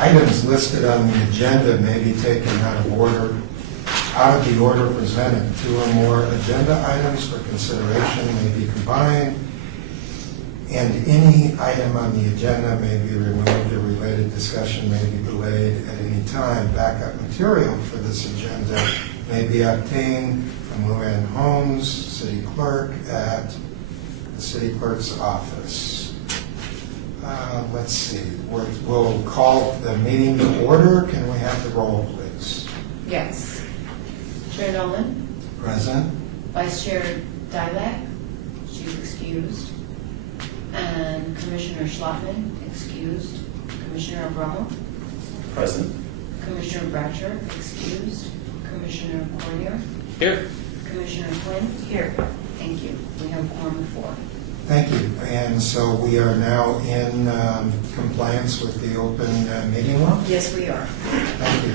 items listed on the agenda may be taken out of the order presented. Two or more agenda items for consideration may be combined, and any item on the agenda may be removed, or related discussion may be delayed at any time. Backup material for this agenda may be obtained from Luann Holmes, City Clerk, at the City Clerk's office. Let's see, we'll call the meeting to order. Can we have the roll, please? Yes. Chair Nolan? Present. Vice Chair Dylack? She's excused. And Commissioner Schlottman? Excused. Commissioner Brummel? Present. Commissioner Bratcher? Excused. Commissioner Cornier? Here. Commissioner Quinn? Here. Thank you. We have a quorum of 4. Thank you. And so we are now in compliance with the open meeting law? Yes, we are. Thank you.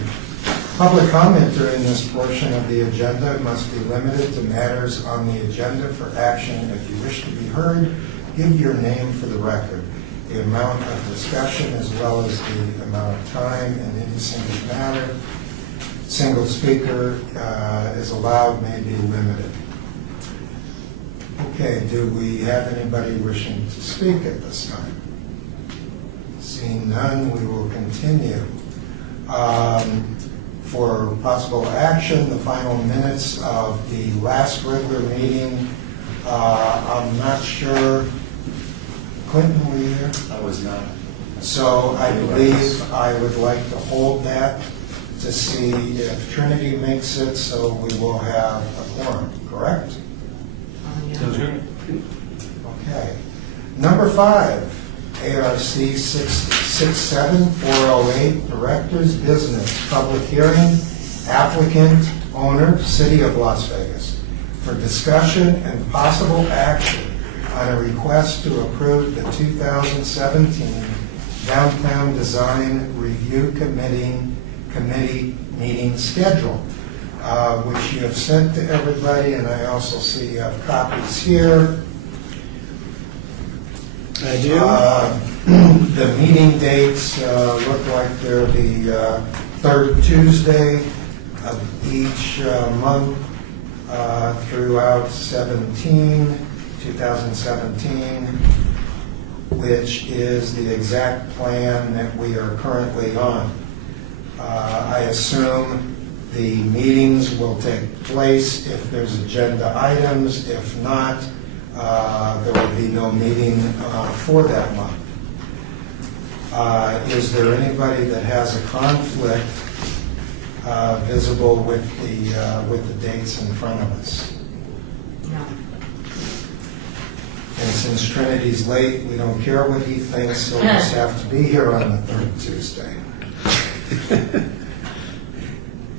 Public comment during this portion of the agenda must be limited to matters on the agenda for action. If you wish to be heard, give your name for the record. The amount of discussion as well as the amount of time in any single matter, single speaker is allowed, may be limited. Okay, do we have anybody wishing to speak at this time? Seeing none, we will continue. For possible action, the final minutes of the last regular meeting, I'm not sure. Clinton, were you here? I was not. So I believe I would like to hold that to see if Trinity makes it, so we will have a quorum, correct? Okay. Number 5, ARC 66408, Director's Business, Public Hearing, Applicant, Owner, City of Las Vegas, for discussion and possible action on a request to approve the 2017 Downtown Design Review Committee meeting schedule, which you have sent to everybody, and I also see you have copies here. I do. The meeting dates look like they're the third Tuesday of each month throughout 2017, which is the exact plan that we are currently on. I assume the meetings will take place if there's agenda items. If not, there will be no meeting for that month. Is there anybody that has a conflict visible with the dates in front of us? No. And since Trinity's late, we don't care what he thinks, he'll just have to be here on the third Tuesday.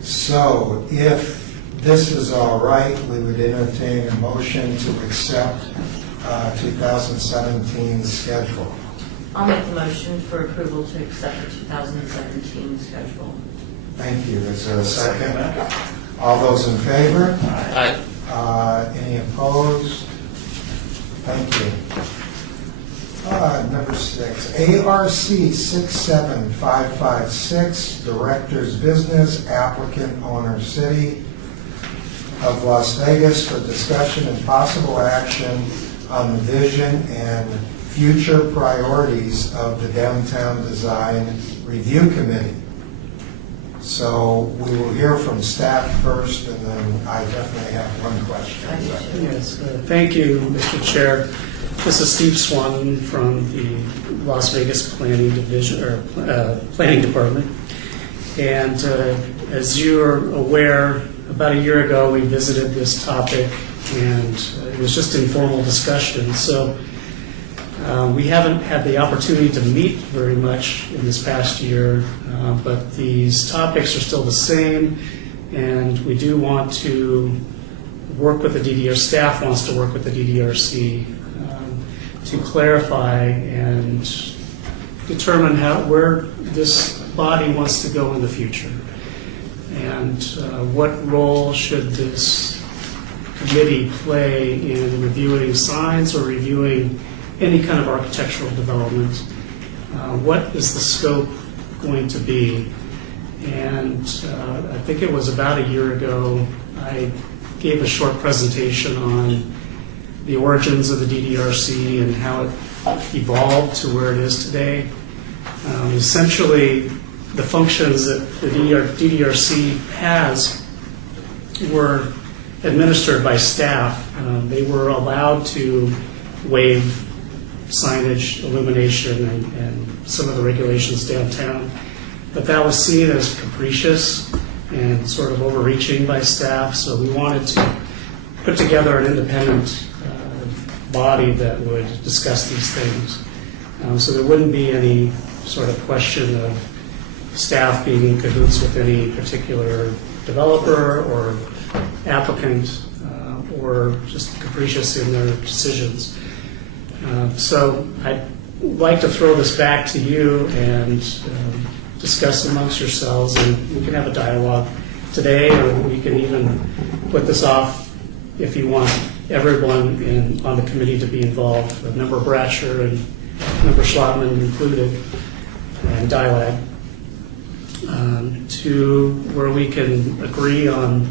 So if this is all right, we would entertain a motion to accept 2017 schedule. I'll make the motion for approval to accept the 2017 schedule. Thank you. Is there a second? All those in favor? Aye. Any opposed? Thank you. Number 6, ARC 67556, Director's Business, Applicant, Owner, City of Las Vegas, for discussion and possible action on the vision and future priorities of the Downtown Design Review Committee. So we will hear from staff first, and then I definitely have one question. Yes, thank you, Mr. Chair. This is Steve Swan from the Las Vegas Planning Division, or Planning Department. And as you're aware, about a year ago we visited this topic, and it was just informal discussion. So we haven't had the opportunity to meet very much in this past year, but these topics are still the same, and we do want to work with the DDR, staff wants to work with the DDRC to clarify and determine where this body wants to go in the future, and what role should this committee play in reviewing signs or reviewing any kind of architectural development. What is the scope going to be. And I think it was about a year ago, I gave a short presentation on the origins of the DDRC and how it evolved to where it is today. Essentially, the functions that the DDRC has were administered by staff. They were allowed to waive signage, illumination, and some of the regulations downtown. But that was seen as capricious and sort of overreaching by staff, so we wanted to put together an independent body that would discuss these things. So there wouldn't be any sort of question of staff being in cahoots with any particular developer or applicant or just capricious in their decisions. So I'd like to throw this back to you and discuss amongst yourselves, and we can have a dialogue today, or we can even put this off if you want everyone on the committee to be involved, Member Bratcher and Member Schlotman included, and DILAG, to where we can agree on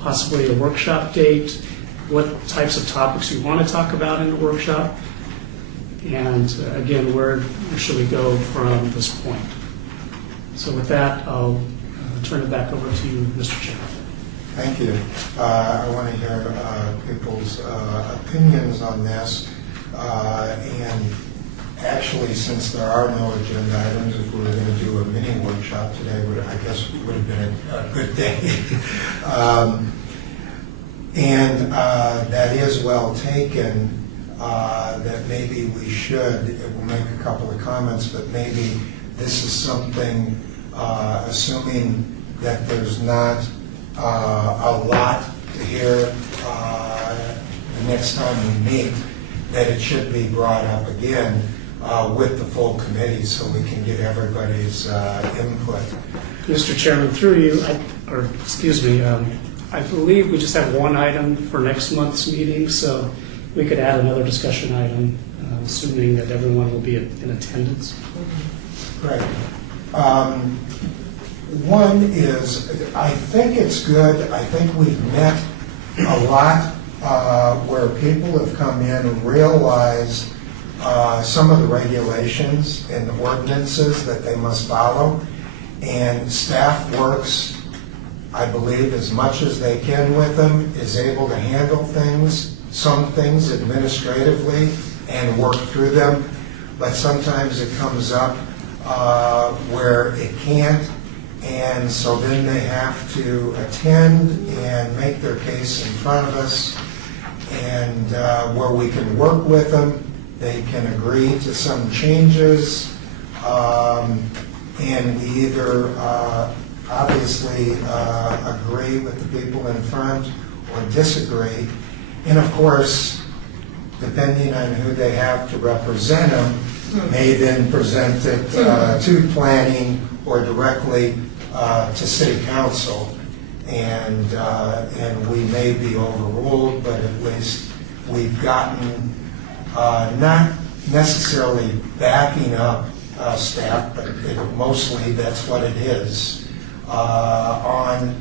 possibly a workshop date, what types of topics you want to talk about in the workshop, and again, where should we go from this point. So with that, I'll turn it back over to you, Mr. Chair. Thank you. I want to hear people's opinions on this. And actually, since there are no agenda items, if we were going to do a mini workshop today, I guess it would have been a good day. And that is well taken, that maybe we should, we'll make a couple of comments, but maybe this is something, assuming that there's not a lot to hear the next time we meet, that it should be brought up again with the full committee so we can get everybody's input. Mr. Chairman, through you, I believe we just have one item for next month's meeting, so we could add another discussion item, assuming that everyone will be in attendance. Right. One is, I think it's good. I think we've met a lot where people have come in and realized some of the regulations and the ordinances that they must follow. And staff works, I believe, as much as they can with them, is able to handle things, some things administratively, and work through them. But sometimes it comes up where it can't, and so then they have to attend and make their case in front of us, and where we can work with them, they can agree to some changes, and we either obviously agree with the people in front or disagree, and of course, depending on who they have to represent them, may then present it to planning or directly to city council, and we may be overruled, but at least we've gotten not necessarily backing up staff, but mostly that's what it is, on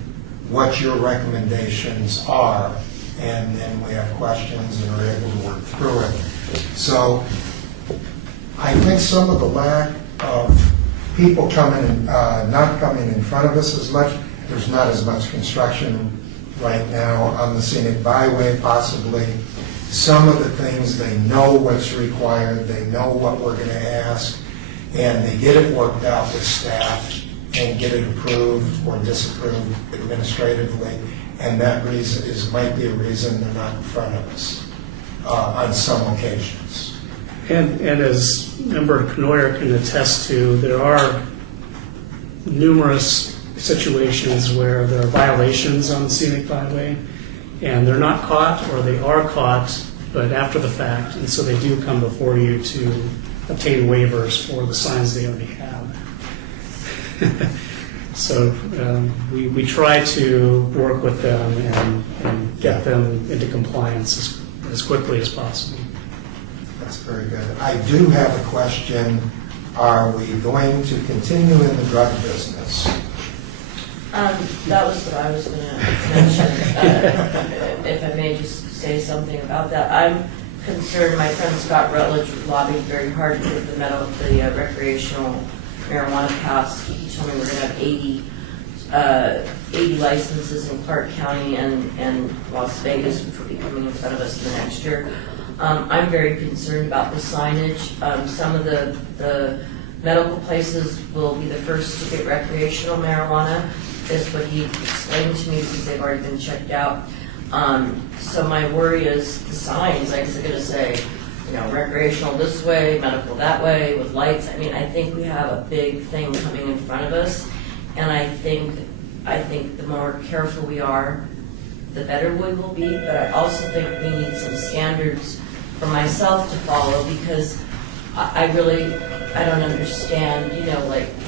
what your recommendations are, and then we have questions and are able to work through it. So I think some of the lack of people coming and not coming in front of us as much, there's not as much construction right now on the scenic byway, possibly. Some of the things, they know what's required, they know what we're going to ask, and they get it worked out with staff and get it approved or disapproved administratively, and that reason might be a reason they're not in front of us on some occasions. And as Member Knoyer can attest to, there are numerous situations where there are violations on the scenic byway, and they're not caught, or they are caught, but after the fact, and so they do come before you to obtain waivers for the signs they already have. So we try to work with them and get them into compliance as quickly as possible. That's very good. I do have a question Are we going to continue in the drug business? That was what I was going to mention. If I may just say something about that. I'm concerned, my friend Scott Rutledge lobbied very hard to get the recreational marijuana passed. He told me we're going to have 80 licenses in Clark County and Las Vegas, which will be coming in front of us in the next year. I'm very concerned about the signage. Some of the medical places will be the first to get recreational marijuana, is what he explained to me, because they've already been checked out. So my worry is the signs, like they're going to say, recreational this way, medical that way, with lights. I mean, I think we have a big thing coming in front of us, and I think the more careful we are, the better we will be. But I also think we need some standards for myself to follow, because I don't understand,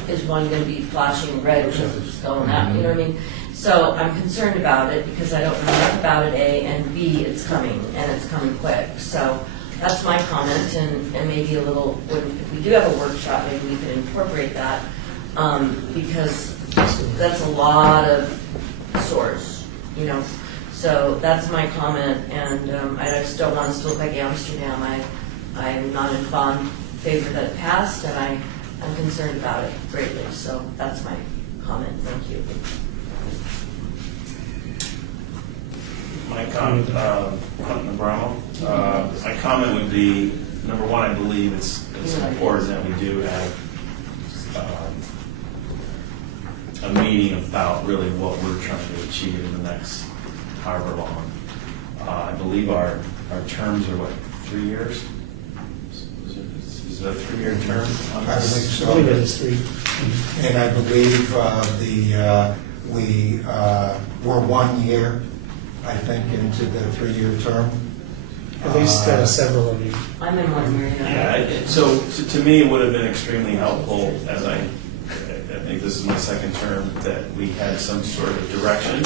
is one going to be flashing red because it's going out, you know what I mean? So I'm concerned about it because I don't know enough about it, A, and B, it's coming, and it's coming quick. So that's my comment, and maybe a little, if we do have a workshop, maybe we could incorporate that, because that's a lot of stores, So that's my comment, and I just don't want us to look like Amsterdam. I'm not in fond favor that it passed, and I'm concerned about it greatly. So that's my comment. Thank you. My comment, my comment would be, number one, I believe it's important that we do have a meeting about really what we're trying to achieve in the next however long. I believe our terms are, 3 years? Is it a 3-year term? I believe so. I believe it is 3. And I believe we're 1 year, I think, into the 3-year term. At least several of you. I'm in 1 year now. Yeah, so to me, it would have been extremely helpful, as I think this is my second term, that we had some sort of direction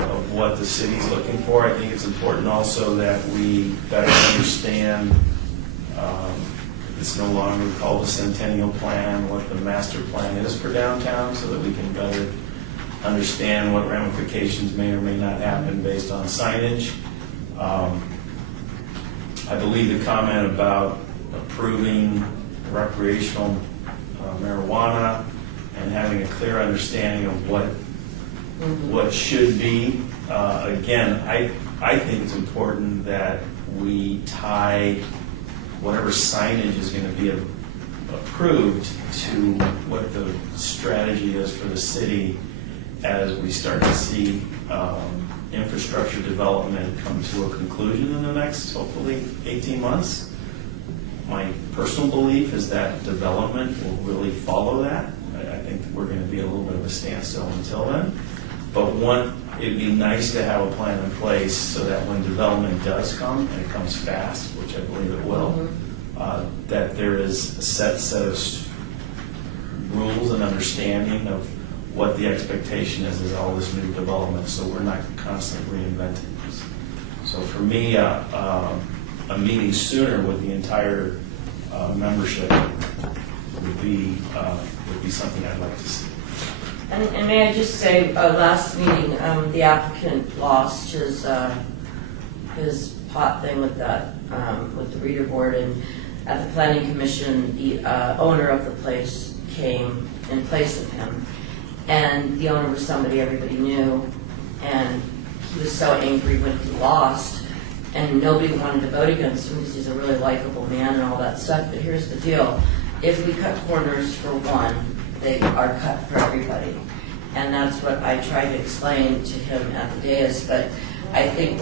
of what the city's looking for. I think it's important also that we better understand, it's no longer called the Centennial Plan, what the master plan is for downtown, so that we can better understand what ramifications may or may not happen based on signage. I believe the comment about approving recreational marijuana and having a clear understanding of what should be. Again, I think it's important that we tie whatever signage is going to be approved to what the strategy is for the city as we start to see infrastructure development come to a conclusion in the next, hopefully, 18 months. My personal belief is that development will really follow that. I think we're going to be a little bit of a standstill until then. But it'd be nice to have a plan in place so that when development does come, and it comes fast, which I believe it will, that there is a set of rules and understanding of what the expectation is all this new development, so we're not constantly reinventing this. So for me, a meeting sooner with the entire membership would be something I'd like to see. And may I just say, last meeting, the applicant lost his pot thing with that, with the reader board, and at the planning commission, the owner of the place came in place of him. And the owner was somebody everybody knew, and he was so angry when he lost, and nobody wanted to vote against him because he's a really likable man and all that stuff. But here's the deal. If we cut corners for one, they are cut for everybody. And that's what I tried to explain to him at the dais. But I think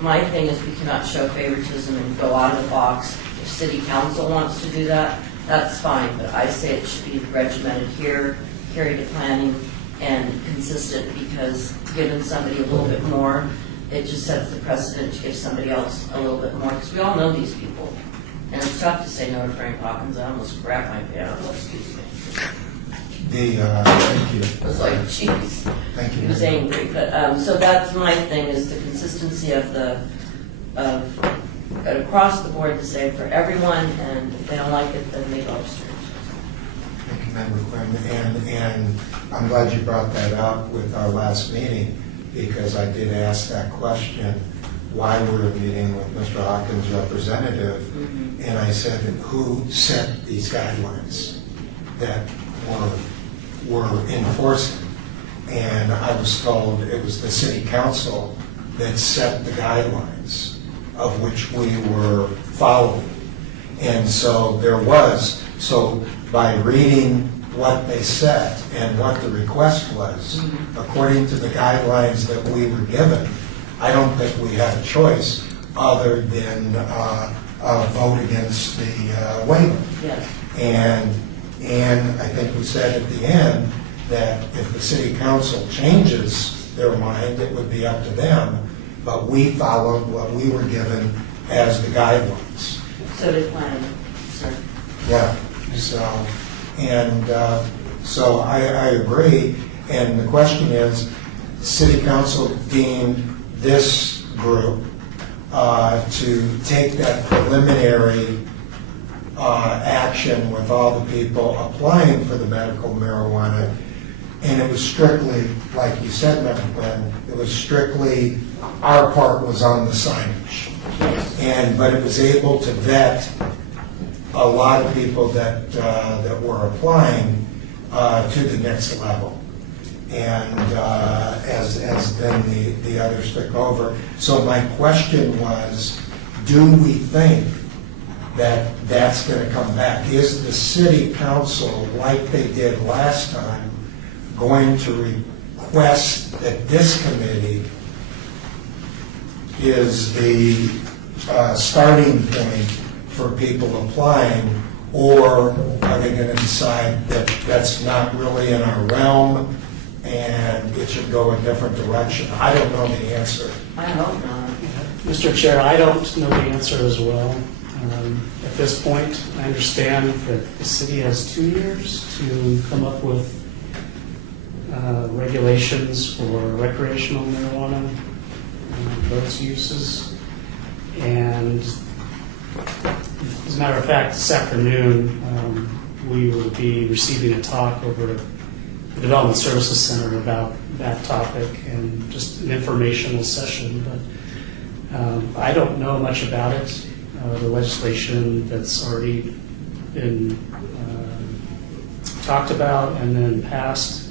my thing is we cannot show favoritism and go out of the box. If city council wants to do that, that's fine. But I say it should be regimented here, carried to planning, and consistent, because giving somebody a little bit more, it just sets the precedent to give somebody else a little bit more, because we all know these people. And it's tough to say no to Frank Hawkins. I almost grabbed my piano, excuse me. Thank you. It was like, jeez. Thank you. He was angry. But so that's my thing, is the consistency of across the board the same for everyone, and if they don't like it, then they go upstairs. Thank you, Member Quinn. And I'm glad you brought that up with our last meeting, because I did ask that question while we were meeting with Mr. Hawkins' representative, and I said, who set these guidelines that were enforcing? And I was told it was the city council that set the guidelines of which we were following. And so by reading what they set and what the request was, according to the guidelines that we were given, I don't think we had a choice other than vote against the waiver. Yes. And I think we said at the end that if the city council changes their mind, it would be up to them, but we followed what we were given as the guidelines. So did planning, sir. Yeah, so I agree, and the question is, the city council deemed this group to take that preliminary action with all the people applying for the medical marijuana, and it was strictly, like you said, Member Glenn, it was strictly, our part was on the signage. But it was able to vet a lot of people that were applying to the next level. And as then the others took over. So my question was, do we think that that's going to come back? Is the city council, like they did last time, going to request that this committee is the starting point for people applying, or are they going to decide that that's not really in our realm and it should go a different direction? I don't know the answer. I hope not. Mr. Chair, I don't know the answer as well. At this point, I understand that the city has 2 years to come up with regulations for recreational marijuana, those uses. And as a matter of fact, this afternoon, we will be receiving a talk over at the Development Services Center about that topic, and just an informational session. But I don't know much about it. The legislation that's already been talked about and then passed.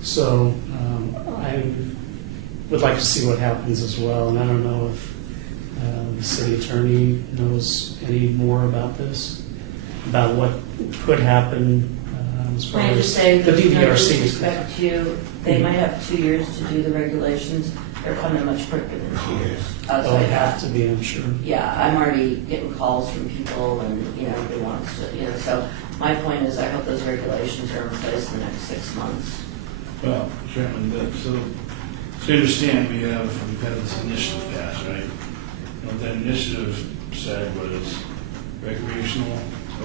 So I would like to see what happens as well. And I don't know if the city attorney knows any more about this, about what could happen as far Can I as just say the that with no DVRC. disrespect to you, they might have 2 years to do the regulations. They're coming much quicker than 2 years. They'll have to be, I'm sure. Yeah, I'm already getting calls from people, and they want us to, so my point is, I hope those regulations are in place in the next 6 months. Well, Chairman, so you understand, we've had this initiative passed, right? And what that initiative said was recreational,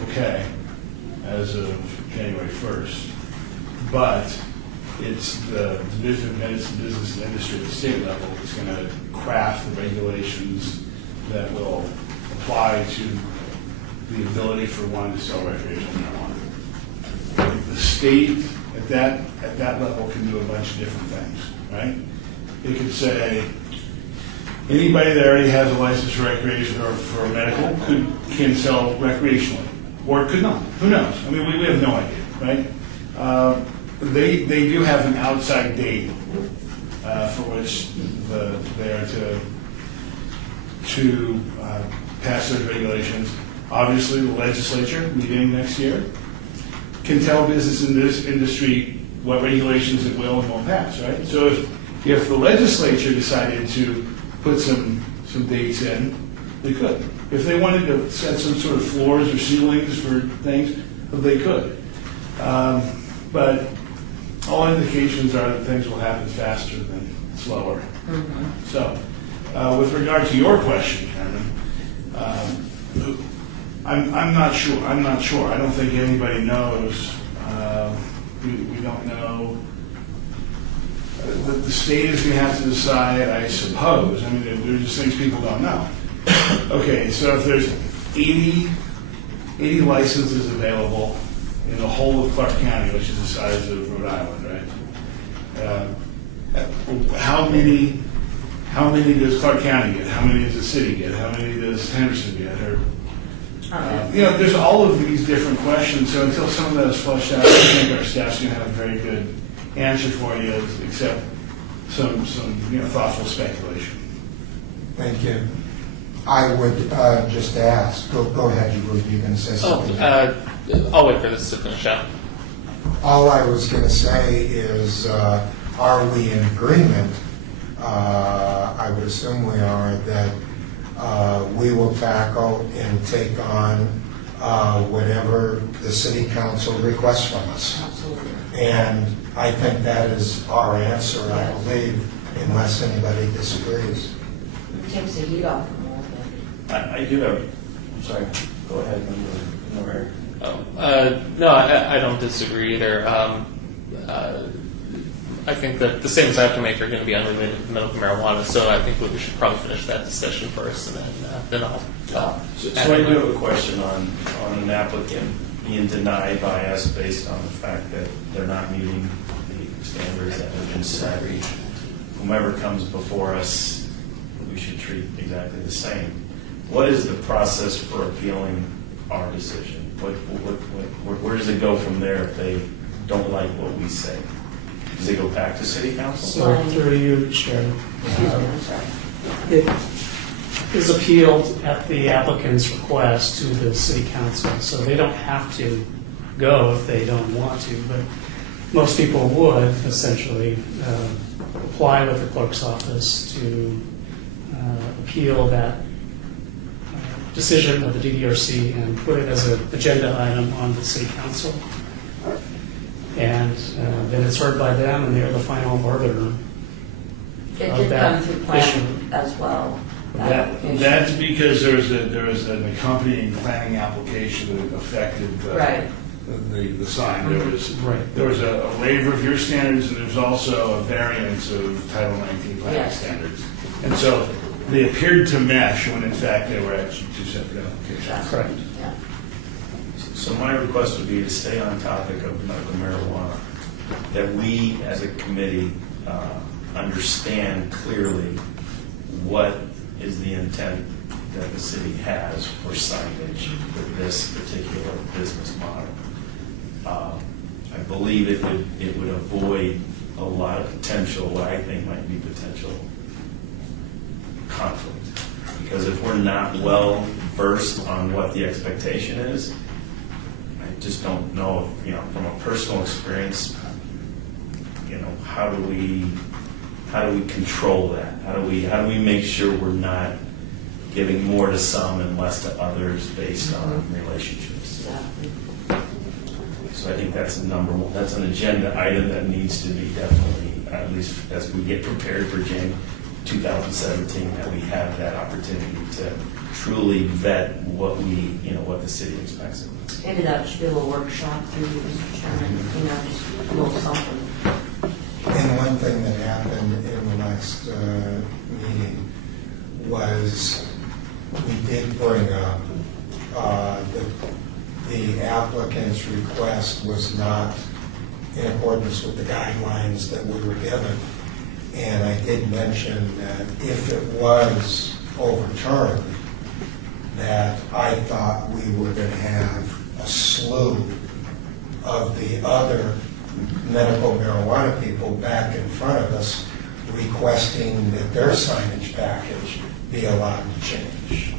okay, as of January 1st, but it's the Division of Medicine, Business, and Industry at the state level that's going to craft the regulations that will apply to the ability for one to sell recreational marijuana. The state at that level can do a bunch of different things, right? It could say anybody that already has a license for recreation or for medical can sell recreationally, or it could not. Who knows? I mean, we have no idea, right? They do have an outside date for which they are to pass those regulations. Obviously, the legislature, meeting next year, can tell business in this industry what regulations it will and won't pass, right? So if the legislature decided to put some dates in, they could. If they wanted to set some sort of floors or ceilings for things, they could. But all indications are that things will happen faster than slower. Mm-hmm. So, with regard to your question, Chairman, I'm not sure. I don't think anybody knows. We don't know. The state is going to have to decide, I suppose. I mean, there's just things people don't know. Okay, so if there's 80 licenses available in the whole of Clark County, which is the size of Rhode Island, right? How many does Clark County get? How many does the city get? How many does Henderson get? Or, there's all of these different questions. So until some of that is flushed out, I don't think our staff's going to have a very good answer for you, except some thoughtful speculation. Thank you. I would just ask, go ahead, you were going to say something. I'll wait for this to finish out. All I was going to say is, are we in agreement? I would assume we are, that we will tackle and take on whatever the city council requests from us. Absolutely. And I think that is our answer, I believe, unless anybody disagrees. It takes the heat off them all, but. I do have, I'm sorry, go ahead. No, Eric. No, I don't disagree either. I think that the statements I have to make are going to be unrelated to medical marijuana, so I think we should probably finish that discussion first, and then I'll. So I do have a question on an applicant being denied by us based on the fact that they're not meeting the standards that have been set. Whomever comes before us, we should treat exactly the same. What is the process for appealing our decision? Where does it go from there if they don't like what we say? Does it go back to city council? So through you, Chair. Excuse me, I'm sorry. It is appealed at the applicant's request to the city council, so they don't have to go if they don't want to, but most people would essentially apply with the clerk's office to appeal that decision of the DDRC and put it as an agenda item on the city council. And then it's heard by them, and they're the final arbiter. It Of did that come through issue. planning as well. application. That's because there was an accompanying planning application that affected Right. the sign. Right. There was a waiver of your standards, and there's also a variance of Title 19 planning Yes. standards. And so they appeared to mesh when in fact they were actually two separate applications. Correct. Yeah. So my request would be to stay on topic of medical marijuana, that we as a committee understand clearly what is the intent that the city has for signage for this particular business model. I believe it would avoid a lot of potential, what I think might be potential conflict. Because if we're not well versed on what the expectation is, I just don't know, from a personal experience, how do we control that? How do we make sure we're not giving more to some and less to others based on relationships? Yeah. So I think that's number one. That's an agenda item that needs to be definitely, at least as we get prepared for January 2017, that we have that opportunity to truly vet what what the city expects of us. Maybe that should be a little workshop through you, Mr. Chairman, just a little something. And one thing that happened in the last meeting was we did bring up the applicant's request was not in accordance with the guidelines that we were given. And I did mention that if it was overturned, that I thought we were going to have a slew of the other medical marijuana people back in front of us requesting that their signage package be allowed to change.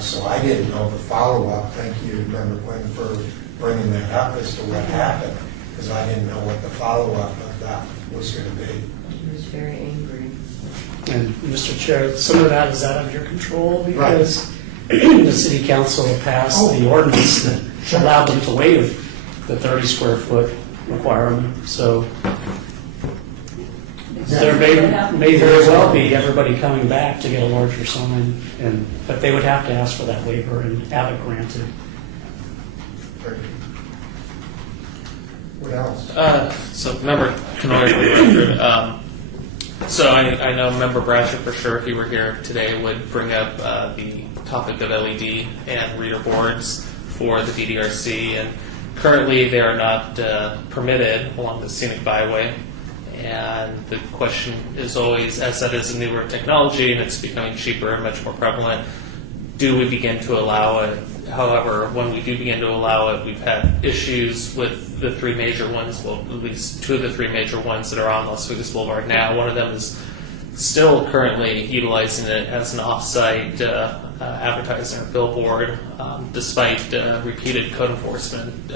So I didn't know the follow-up. Thank you, Member Quinn, for bringing that up as to what happened, because I didn't know what the follow-up of that was going to be. He was very angry. And Mr. Chair, some of that is out of your control Right. because the city council passed the ordinance that allowed them to waive the 30 square foot requirement. So there may very well be everybody coming back to get a larger sign, but they would have to ask for that waiver and have it granted. What else? So, Member Canoyer, for the record, So I know Member Brasher for sure, if he were here today, would bring up the topic of LED and reader boards for the DDRC. And currently they are not permitted along the scenic byway. And the question is always, as that is a newer technology and it's becoming cheaper and much more prevalent, do we begin to allow it? However, when we do begin to allow it, we've had issues with the three major ones, well, at least two of the three major ones that are on Las Vegas Boulevard now. One of them is still currently utilizing it as an off-site advertising or billboard. Despite repeated code enforcement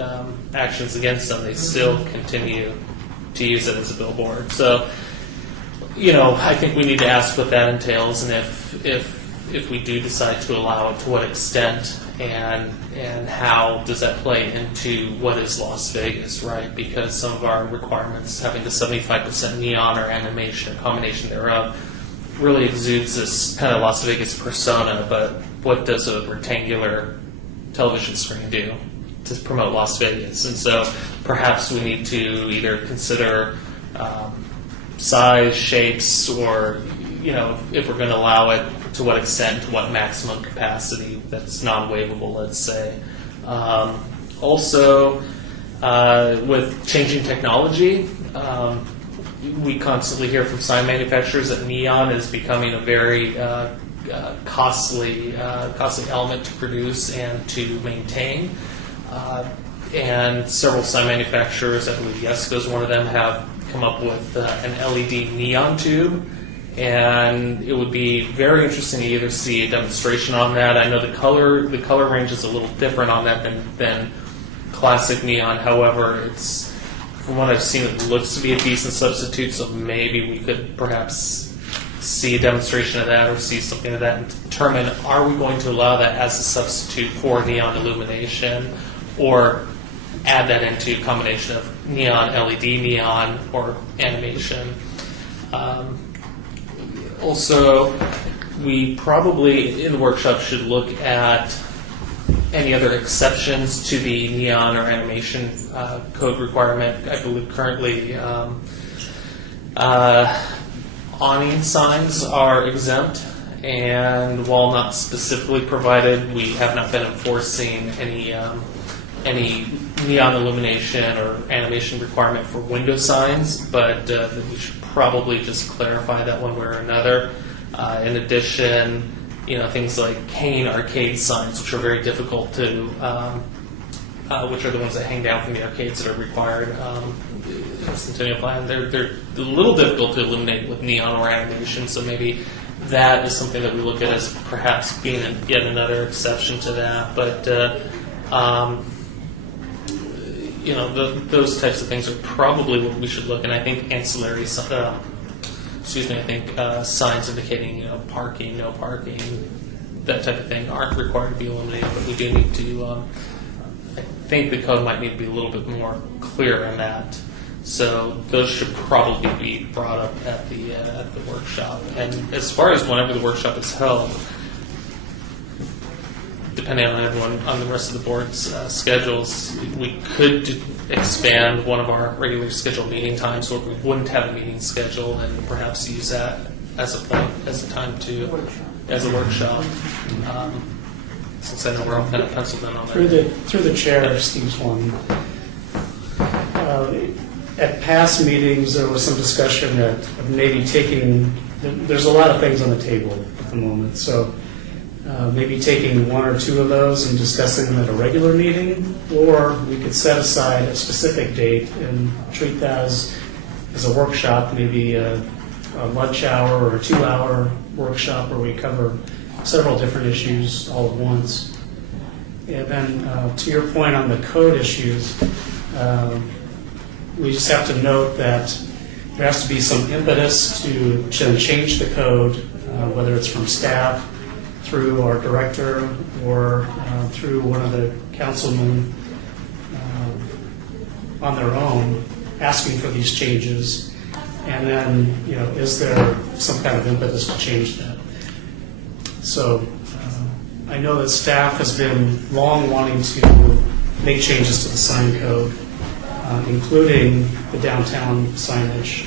actions against them, they still continue to use it as a billboard. So, I think we need to ask what that entails, and if we do decide to allow it, to what extent, and how does that play into what is Las Vegas, right? Because some of our requirements, having the 75% neon or animation, a combination thereof, really exudes this kind of Las Vegas persona, but what does a rectangular television screen do to promote Las Vegas? And so perhaps we need to either consider size, shapes, or, if we're going to allow it, to what extent, to what maximum capacity that's non-waivable, let's say. Also, with changing technology, we constantly hear from sign manufacturers that neon is becoming a very costly element to produce and to maintain. And several sign manufacturers, I believe Yesco is one of them, have come up with an LED neon tube. And it would be very interesting to either see a demonstration on that. I know the color range is a little different on that than classic neon. However, it's, from what I've seen, it looks to be a decent substitute. So maybe we could perhaps see a demonstration of that, or see something of that, and determine, are we going to allow that as a substitute for neon illumination, or add that into a combination of neon, LED neon, or animation. Also, we probably, in the workshop, should look at any other exceptions to the neon or animation code requirement. I believe currently awning signs are exempt, and while not specifically provided, we have not been enforcing any neon illumination or animation requirement for window signs, but we should probably just clarify that one way or another. In addition, things like cane arcade signs, which are very difficult to, which are the ones that hang down from the arcades that are required in the Centennial Plan. They're a little difficult to illuminate with neon or animation, so maybe that is something that we look at as perhaps being yet another exception to that. But those types of things are probably what we should look. And I think ancillary, signs indicating parking, no parking, that type of thing aren't required to be illuminated. But we do need to. I think the code might need to be a little bit more clear in that. So those should probably be brought up at the workshop. And as far as whenever the workshop is held, depending on the rest of the board's schedules, we could expand one of our regular scheduled meeting times, or we wouldn't have a meeting schedule, and perhaps use that as a workshop. Since I know we're all kind of penciled in on that. Through the chair, Steve Swan. At past meetings, there was some discussion of maybe taking. There's a lot of things on the table at the moment, so. Maybe taking one or two of those and discussing them at a regular meeting, or we could set aside a specific date and treat that as a workshop, maybe a lunch hour or a 2-hour workshop where we cover several different issues all at once. And then to your point on the code issues, we just have to note that there has to be some impetus to change the code, whether it's from staff, through our director, or through one of the councilmen on their own, asking for these changes. And then, is there some kind of impetus to change that? So I know that staff has been long wanting to make changes to the sign code, including the downtown signage,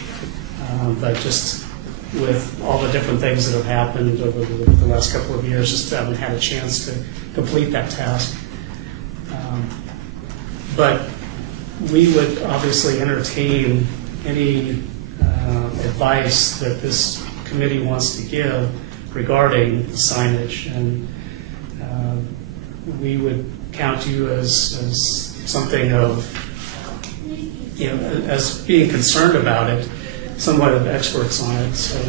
but just with all the different things that have happened over the last couple of years, just haven't had a chance to complete that task. But we would obviously entertain any advice that this committee wants to give regarding signage, and we would count you as something of, as being concerned about it, somewhat of experts on it. So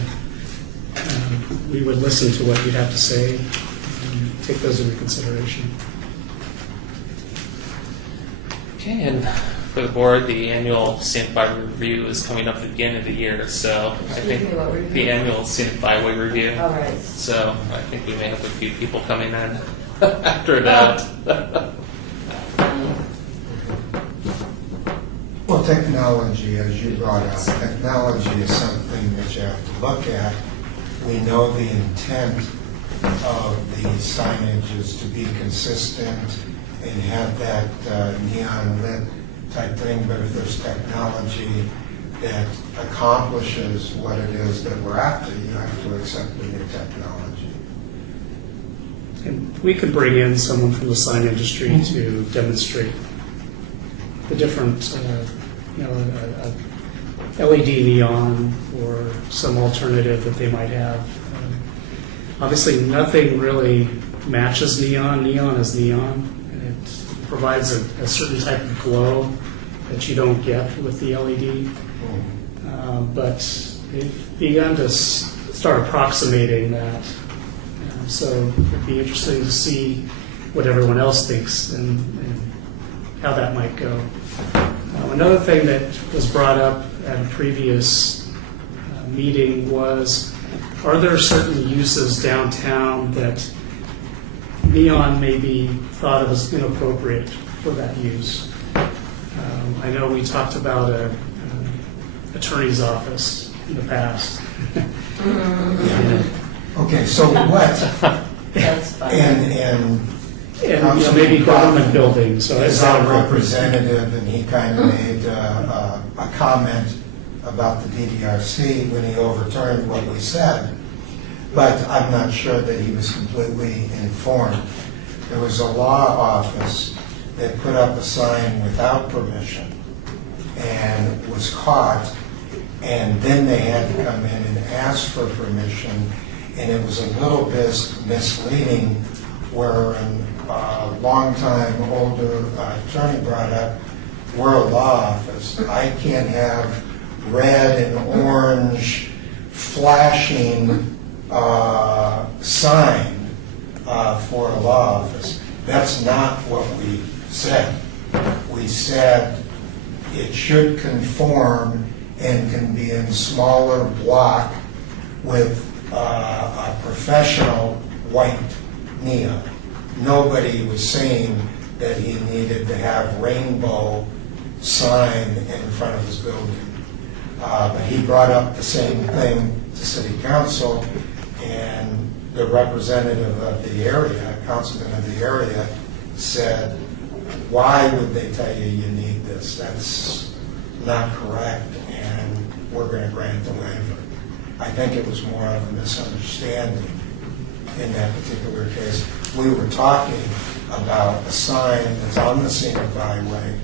we would listen to what you'd have to say and take those into consideration. Okay, and for the board, the annual scenic byway review is coming up at the beginning of the year, so I Excuse think me, what review? the annual scenic byway review. All right. So I think we may have a few people coming in after that. Well, technology, as you brought up, technology is something that you have to look at. We know the intent of the signage is to be consistent and have that neon lit type thing, but if there's technology that accomplishes what it is that we're after, you have to accept the new technology. And we could bring in someone from the sign industry to demonstrate the different, LED neon or some alternative that they might have. Obviously, nothing really matches neon. Neon is neon, and it provides a certain type of glow that you don't get with the LED. But they've begun to start approximating that. So it'd be interesting to see what everyone else thinks and how that might go. Another thing that was brought up at a previous meeting was, are there certain uses downtown that neon may be thought of as inappropriate for that use? I know we talked about a attorney's office in the past. Okay, so what, That's fine. and Maybe government buildings. So is is our that representative, and he kind of made a comment about the DDRC when he overturned what we said, but I'm not sure that he was completely informed. There was a law office that put up a sign without permission and was caught, and then they had to come in and ask for permission, and it was a little bit misleading where a long-time older attorney brought up, we're a law office. I can't have red and orange flashing sign for a law office. That's not what we said. We said it should conform and can be in smaller block with a professional white neon. Nobody was saying that he needed to have rainbow sign in front of his building. But he brought up the same thing to City Council, and the representative of the area, councilman of the area, said, why would they tell you you need this? That's not correct, and we're going to grant the waiver. I think it was more of a misunderstanding in that particular case. We were talking about a sign that's on the scenic byway,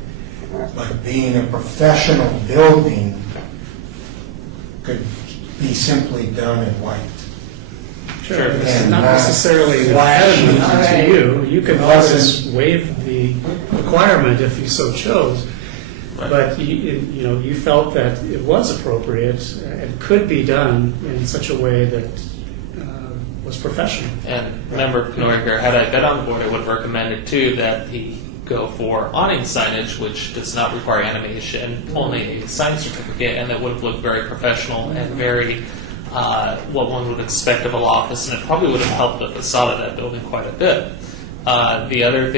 but being a professional building could be simply done in white. Sure, it's And not not necessarily an flashing. impediment to you. You can It always wasn't- waive the requirement if you so chose. Right. But you felt that it was appropriate and could be done in such a way that was professional. And Member Penoy here, had I been on the board, I would have recommended too that he go for awning signage, which does not require animation, only a sign certificate, and that would have looked very professional and very what one would expect of a law office, and it probably would have helped the facade of that building quite a bit. The other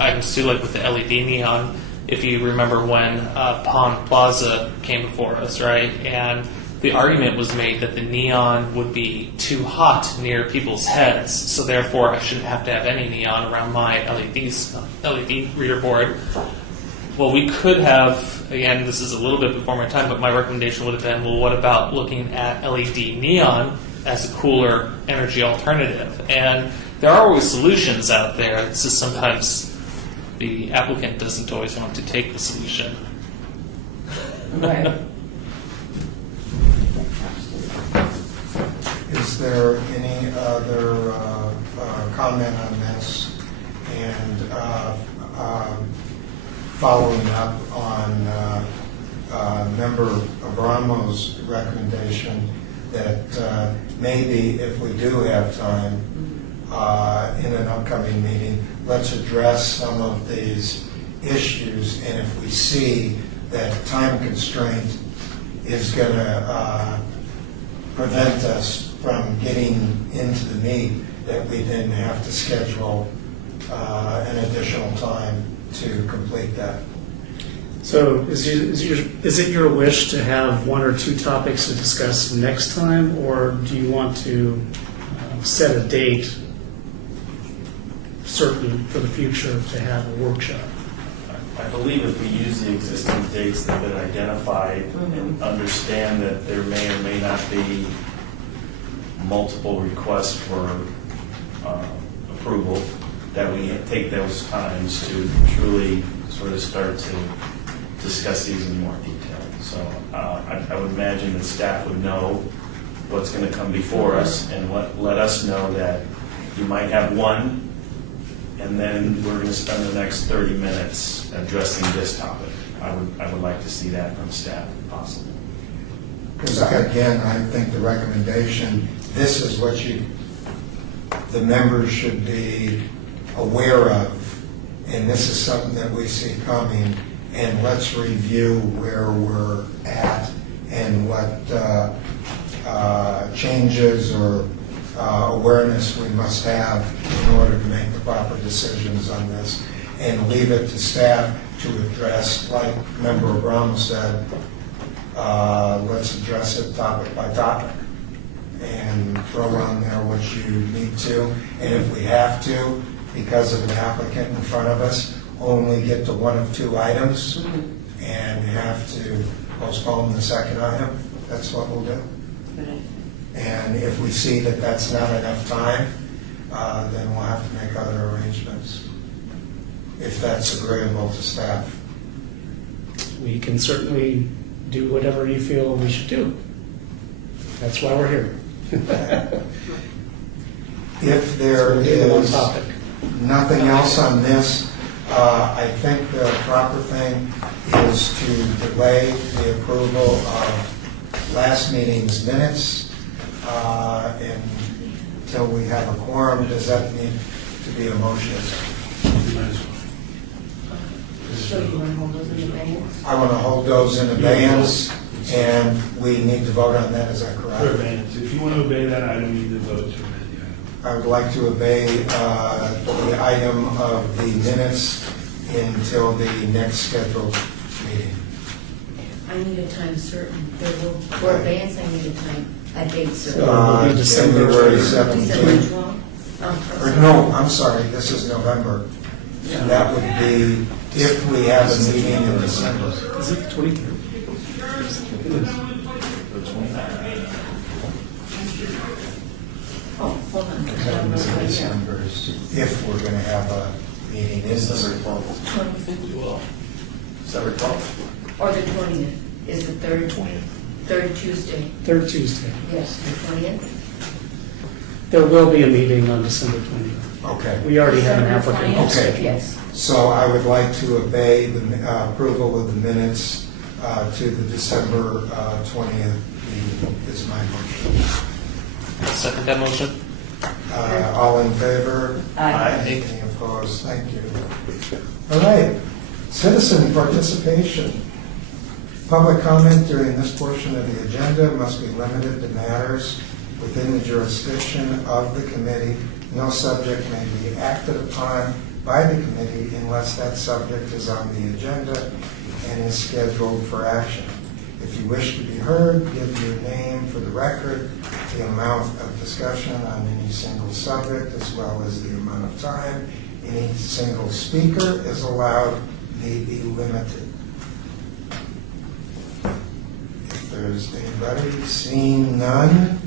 items too, like with the LED neon, if you remember when Pond Plaza came before us, right? And the argument was made that the neon would be too hot near people's heads, so therefore I shouldn't have to have any neon around my LED reader board. Well, we could have again, this is a little bit before my time, but my recommendation would have been, well, what about looking at LED neon as a cooler energy alternative? And there are always solutions out there. It's just sometimes the applicant doesn't always want to take the solution. Right. Is there any other comment on this? And following up on Member Abramo's recommendation that maybe if we do have time in an upcoming meeting, let's address some of these issues, and if we see that time constraint is going to prevent us from getting into the meat, that we then have to schedule an additional time to complete that. So is it your wish to have one or two topics to discuss next time, or do you want to set a date certain for the future to have a workshop? I believe if we use the existing dates that have been identified and understand that there may or may not be multiple requests for approval, that we take those times to truly sort of start to discuss these in more detail. So I would imagine that staff would know what's going to come before us and let us know that you might have one, and then we're going to spend the next 30 minutes addressing this topic. I would like to see that from staff if possible. Because again, I think the recommendation, this is what the members should be aware of, and this is something that we see coming, and let's review where we're at and what changes or awareness we must have in order to make the proper decisions on this, and leave it to staff to address, like Member Abramo said, let's address it topic by topic and throw on there what you need to. And if we have to, because of an applicant in front of us, only get to one of two items and have to postpone the second item, that's what we'll do. And if we see that that's not enough time, then we'll have to make other arrangements, if that's agreeable to staff. We can certainly do whatever you feel we should do. That's why we're here. If there So do the one is topic. nothing else on this, I think the proper thing is to delay the approval of last meeting's minutes until we have a quorum. Does that need to be a motion? So you want to hold those in abeyance? I want to hold those in abeyance, and we need to vote on that, is that For correct? abeyance. If you want to obey that item, you need to vote to amend the item. I would like to obey the item of the minutes until the next scheduled meeting. I need a time certain. For abeyance, I need a date certain. It'll be December January 17th. December 17th. 12th? Or no, I'm sorry, this is November. That would be if we have a meeting in December. Is it the 23rd? Oh, hold on. I'm not right here. If we're going to have a meeting in December. 20th. December 12th? Or the 20th is the third Tuesday. Third Tuesday. Yes, the 20th. There will be a meeting on December 20th. Okay, We already have an December applicant. 20th? Okay. Yes. so I would like to obey the approval of the minutes to the December 20th meeting is my motion. I'll second that motion. All in favor? Aye. Any opposed? Thank you. All right, citizen participation. Public comment during this portion of the agenda must be limited to matters within the jurisdiction of the committee. No subject may be acted upon by the committee unless that subject is on the agenda and is scheduled for action. If you wish to be heard, give your name for the record, the amount of discussion on any single subject, as well as the amount of time any single speaker is allowed may be limited. there's anybody. Seeing none,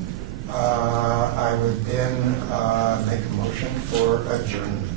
I would then make a motion for adjournment.